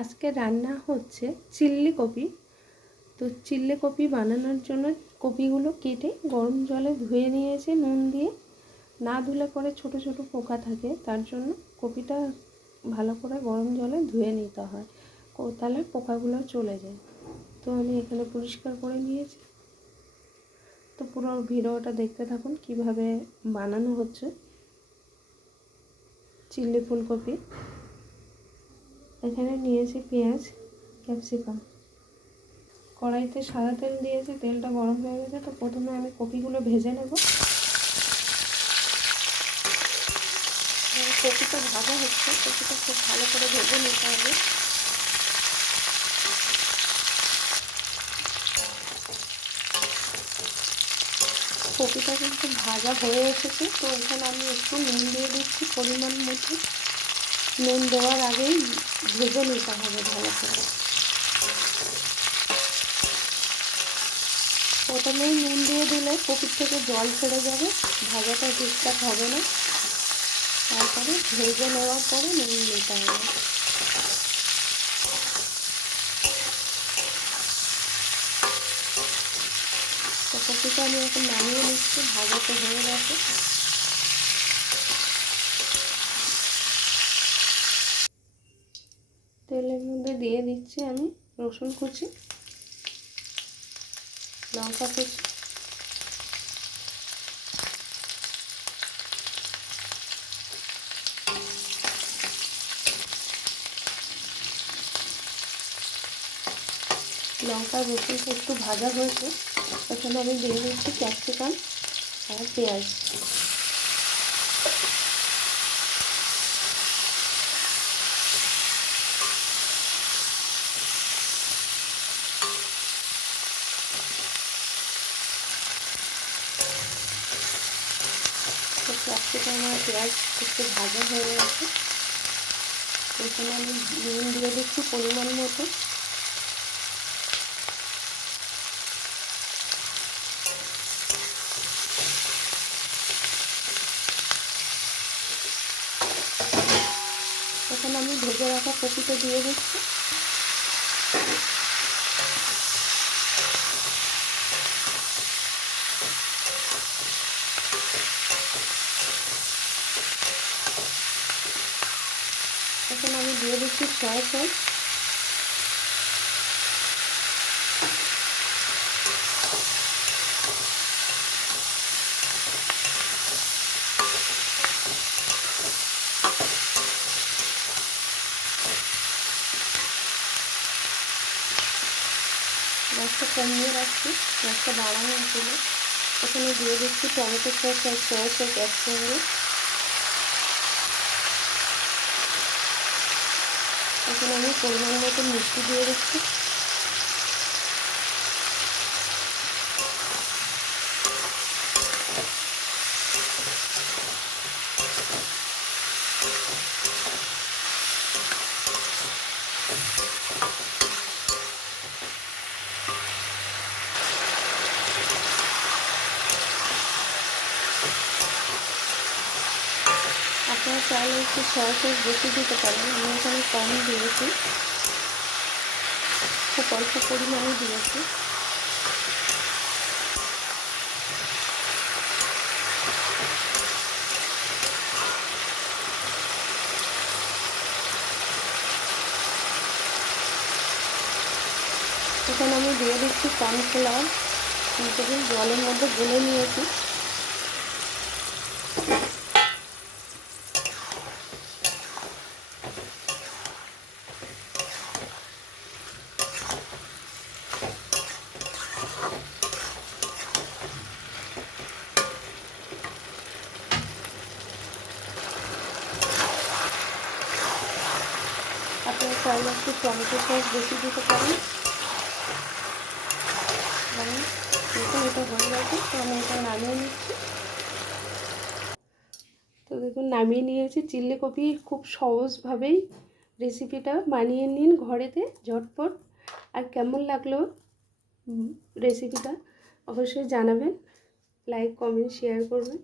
আজকে রান্না হচ্ছে চিল্লি কপি। তো চিল্লি কপি বানানোর জন্য কপিগুলো কেটে গরম জলে ধুয়ে নিয়েছি নুন দিয়ে। না ধুলে পরে ছোট ছোট পোকা থাকে, তার জন্য কপিটা ভালো করে গরম জলে ধুয়ে নিতে হয়, তাহলে পোকাগুলো চলে যায়। তো আমি এখানে পরিষ্কার করে নিয়েছি। তো পুরো ভিডিওটা দেখতে থাকুন কিভাবে বানানো হচ্ছে চিল্লি ফুলকপি। এখানে নিয়েছি পেঁয়াজ, ক্যাপসিকাম। কড়াইতে সাদা তেল দিয়েছি, তেলটা গরম হয়ে গেছে। তো প্রথমে আমি কপিগুলো ভেজে নেব। কপিটা ভাজা হচ্ছে, কপিটা খুব ভালো করে ভেজে নিতে হবে। কপিটা কিন্তু ভাজা হয়ে এসেছে। তো এখানে আমি একটু নুন দিয়ে দিচ্ছি পরিমাণ মতো। নুন দেওয়ার আগেই ভেজে নিতে হবে ভালো করে। প্রথমেই নুন দিয়ে দিলে কপির থেকে জল ছেড়ে যাবে, ভাজাটা ঠিকঠাক হবে না। তারপরে ভেজে নেওয়ার পরে নুন দিতে হবে। তো কপিটা আমি এখন নামিয়ে নিচ্ছি, ভাজাতে হয়ে গেছে। তেলের মধ্যে দিয়ে দিচ্ছি আমি রসুন কুচি, লঙ্কা কুচি, লঙ্কা রসুনটা একটু ভাজা হয়েছে। এখানে আমি দিয়ে দিচ্ছি ক্যাপসিকাম আর পেঁয়াজ। তো ক্যাপসিকাম আর পেঁয়াজ একটু ভাজা হয়ে গেছে। এখানে আমি নুন দিয়ে দিচ্ছি পরিমাণ মতো। এখন আমি ভেজে রাখা কপিটা দিয়ে দিচ্ছি। এখন আমি দিয়ে দিচ্ছি সয়া সস। গ্যাসটা কমিয়ে রাখছি, গ্যাসটা বাড়ানো ছিল। এখানে দিয়ে দিচ্ছি টমেটো সস আর সয়া সস একসঙ্গে। এখন আমি পরিমাণ মতো মিষ্টি দিয়ে দিচ্ছি। আপনারা চাইলে একটু সয়া সস বেশি দিতে পারেন, আমি এখানে কম দিয়েছি, খুব অল্প পরিমাণে দিয়েছি। এখানে আমি দিয়ে দিচ্ছি কর্নফ্লাওয়ার, যেগুলো জলের মধ্যে গুলে নিয়েছি। আপনারা চাইলে একটু টমেটো সস বেশি দিতে পারেন। দেখুন এটা হয়ে গেছে। তো আমি এটা নামিয়ে নিচ্ছি। তো দেখুন নামিয়ে নিয়েছি চিল্লি কপি। খুব সহজভাবেই রেসিপিটা বানিয়ে নিন ঘরেতে ঝটপট। আর কেমন লাগলো রেসিপিটা অবশ্যই জানাবেন, লাইক কমেন্ট শেয়ার করবেন।